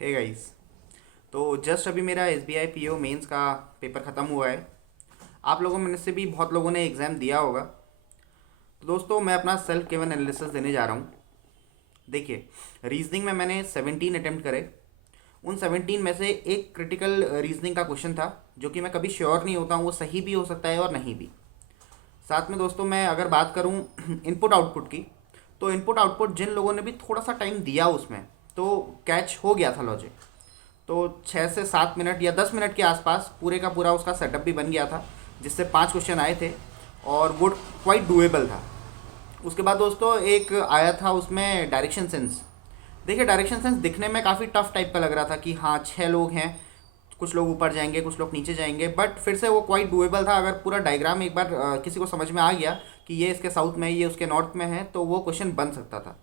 Hey guys. तो just अभी मेरा S B I P O mains का पेपर ख़त्म हुआ है। आप लोगों में से भी बहुत लोगों ने एग्ज़ाम दिया होगा। तो दोस्तों मैं अपना सेल्फ गिवन एनालिसिस देने जा रहा हूँ। देखिए, रीजनिंग में मैंने 17 अटेम्प्ट करे। उन 17 में से एक क्रिटिकल रीजनिंग का क्वेश्चन था जो कि मैं कभी श्योर नहीं होता हूँ वो सही भी हो सकता है और नहीं भी। साथ में दोस्तों मैं अगर बात करूँ इनपुट आउटपुट की, तो इनपुट आउटपुट जिन लोगों ने भी थोड़ा सा टाइम दिया उसमें तो कैच हो गया था लॉजिक। तो 6 से 7 मिनट या 10 मिनट के आसपास पूरे का पूरा उसका सेटअप भी बन गया था, जिससे 5 क्वेश्चन आए थे और वो क्वाइट डुएबल था। उसके बाद दोस्तों एक आया था उसमें डायरेक्शन सेंस। देखिए, डायरेक्शन सेंस दिखने में काफ़ी टफ टाइप का लग रहा था कि हाँ 6 लोग हैं, कुछ लोग ऊपर जाएंगे कुछ लोग नीचे जाएंगे, बट फिर से वो क्वाइट डुएबल था। अगर पूरा डायग्राम एक बार किसी को समझ में आ गया कि ये इसके साउथ में है ये उसके नॉर्थ में है, तो वो क्वेश्चन बन सकता था।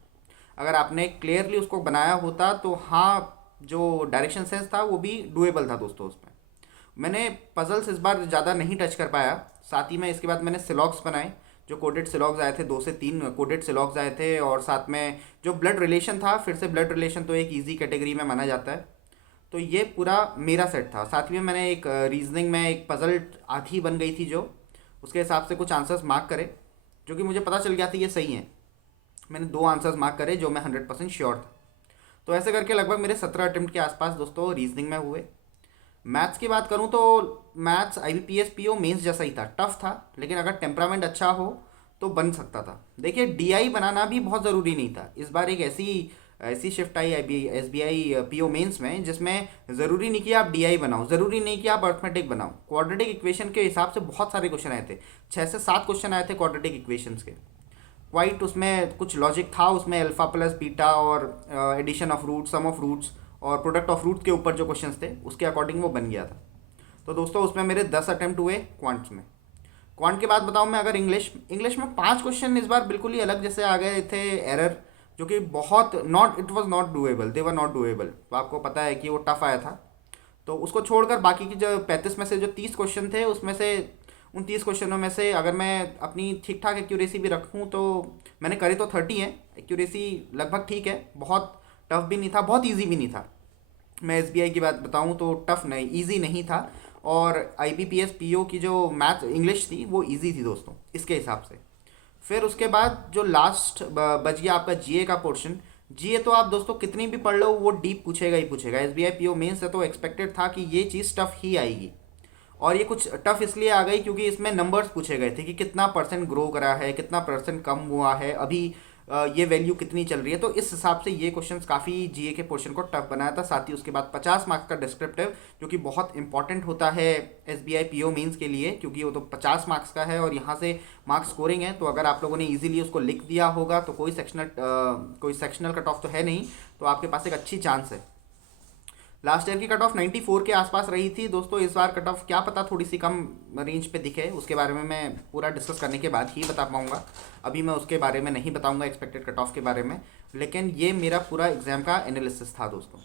अगर आपने क्लियरली उसको बनाया होता तो हाँ, जो डायरेक्शन सेंस था वो भी डुएबल था दोस्तों उसमें। मैंने पजल्स इस बार ज़्यादा नहीं टच कर पाया। साथ ही में इसके बाद मैंने सिलॉग्स बनाए, जो कोडेड सिलॉग्स आए थे, 2 से 3 कोडेड सिलॉग्स आए थे। और साथ में जो ब्लड रिलेशन था, फिर से ब्लड रिलेशन तो एक इजी कैटेगरी में माना जाता है। तो ये पूरा मेरा सेट था। साथ ही में मैंने एक रीजनिंग में एक पजल आधी बन गई थी, जो उसके हिसाब से कुछ आंसर्स मार्क करे, जो कि मुझे पता चल गया था ये सही है। मैंने 2 आंसर्स मार्क करे जो मैं 100% श्योर था। तो ऐसे करके लगभग मेरे 17 अटेम्प्ट के आसपास दोस्तों रीजनिंग में हुए। मैथ्स की बात करूँ तो maths I B P S P O mains जैसा ही था, टफ था, लेकिन अगर टेम्परामेंट अच्छा हो तो बन सकता था। देखिए, डी आई बनाना भी बहुत ज़रूरी नहीं था। इस बार एक ऐसी ऐसी shift I S B I P O mains में, जिसमें ज़रूरी नहीं कि आप डी आई बनाओ, ज़रूरी नहीं कि आप अर्थमेटिक बनाओ। क्वाड्रेटिक इक्वेशन के हिसाब से बहुत सारे क्वेश्चन आए थे। 6 से 7 क्वेश्चन आए थे क्वाड्रेटिक इक्वेशंस के। क्वाइट उसमें कुछ लॉजिक था, उसमें अल्फ़ा प्लस बीटा और addition of root, sum of roots और प्रोडक्ट ऑफ रूट के ऊपर जो क्वेश्चंस थे उसके अकॉर्डिंग वो बन गया था। तो दोस्तों उसमें मेरे 10 अटेम्प्ट हुए क्वांट्स में। क्वांट की बात बताऊं मैं, अगर इंग्लिश इंग्लिश में 5 क्वेश्चन इस बार बिल्कुल ही अलग जैसे आ गए थे, एरर, जो कि बहुत not it was not doable, they were not doable. तो आपको पता है कि वो टफ आया था। तो उसको छोड़कर बाकी की जो 35 में से जो 30 क्वेश्चन थे, उसमें से उन 30 क्वेश्चनों में से अगर मैं अपनी ठीक ठाक एक्यूरेसी भी रखूँ तो मैंने करे तो 30 हैं। एक्यूरेसी लगभग ठीक है, बहुत टफ भी नहीं था बहुत ईजी भी नहीं था। मैं एस बी आई की बात बताऊँ तो टफ नहीं, ईजी नहीं था। और I B P S P O की जो मैथ इंग्लिश थी वो ईजी थी दोस्तों इसके हिसाब से। फिर उसके बाद जो लास्ट बच गया आपका जीए का पोर्शन। जीए तो आप दोस्तों कितनी भी पढ़ लो वो डीप पूछेगा ही पूछेगा। S B I P O main से तो एक्सपेक्टेड था कि ये चीज़ टफ ही आएगी। और ये कुछ टफ इसलिए आ गई क्योंकि इसमें नंबर्स पूछे गए थे कि कितना परसेंट ग्रो करा है, कितना परसेंट कम हुआ है, अभी ये वैल्यू कितनी चल रही है। तो इस हिसाब से ये क्वेश्चंस काफ़ी जीए के पोर्शन को टफ बनाया था। साथ ही उसके बाद 50 मार्क्स का डिस्क्रिप्टिव, जो कि बहुत इंपॉर्टेंट होता है S B I P O mains के लिए, क्योंकि वो तो 50 मार्क्स का है और यहाँ से मार्क्स स्कोरिंग है। तो अगर आप लोगों ने ईजिली उसको लिख दिया होगा तो कोई सेक्शनल कट ऑफ तो है नहीं, तो आपके पास एक अच्छी चांस है। लास्ट ईयर की कट ऑफ 94 के आसपास रही थी दोस्तों। इस बार कट ऑफ क्या पता थोड़ी सी कम रेंज पे दिखे, उसके बारे में मैं पूरा डिस्कस करने के बाद ही बता पाऊंगा। अभी मैं उसके बारे में नहीं बताऊंगा एक्सपेक्टेड कट ऑफ के बारे में। लेकिन ये मेरा पूरा एग्जाम का एनालिसिस था दोस्तों।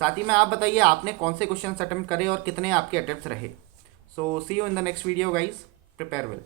साथ ही में आप बताइए आपने कौन से क्वेश्चन अटेम्प्ट करे और कितने आपके अटेम्प्ट्स रहे। So see you in the next video guys, prepare well.